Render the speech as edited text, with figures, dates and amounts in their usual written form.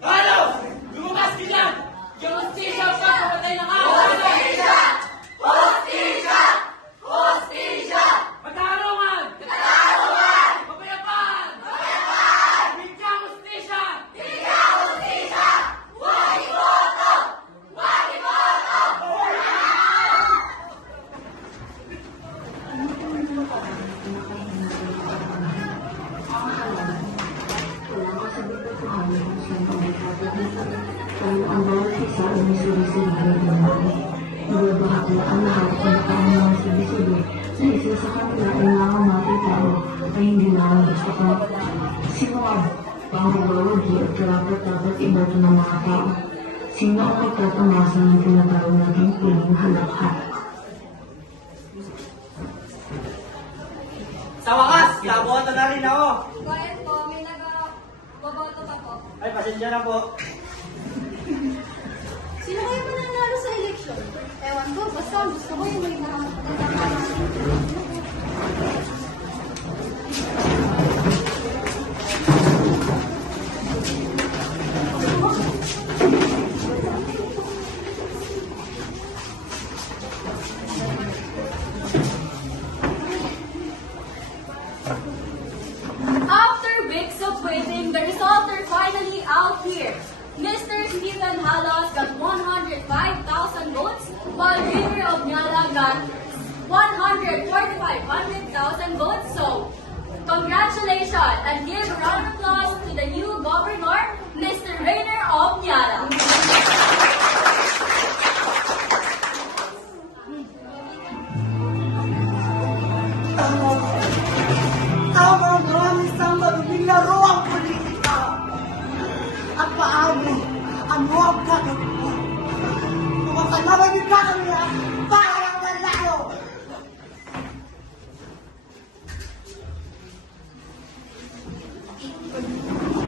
Ano? Lumabas ka dyan! Yung hostisya pa, kapatay na ka! Hostisya! Hostisya! Hostisya! Katarungan! Katarungan! Kapayapaan! Kapayapaan! Bigyan hostisya! Bigyan hostisya! Huwag iboto! Huwag iboto! Walang kasagot-katotohanan kung saan ang nagkakalitan. Pero ang bawat isa ay may suri-suri ng buhay. Ibabahagi ang lahat ng nakaang mga sabi-sabi na isa sa kanila ay nangangamatay tao ay hindi naman gusto ko. Sino ang pangagawagi at karapat-dapat iboto ng mga tao? Sino ang magtatamasa ng tinatawag natin piling halakha? Sa wakas, nabuhat na rin ako! Bakit po? May nag-boboto pa po. Ay, pasensya na po. Sino kayo mananalo sa eleksyon? Ewan ko, basta gusto ko yung may nakakasama. After weeks of waiting, the results are finally out here. Mr. Stephen Halos got 105,000 votes, while River of Nyala got 145,000 votes. So, congratulations and give a round of applause to the new governor, Mr. Rainer of Nyala. Tama mo ang isang maruming laro ang politika. At paano ang huwag kakot mo? Kung ang kanamay ka kami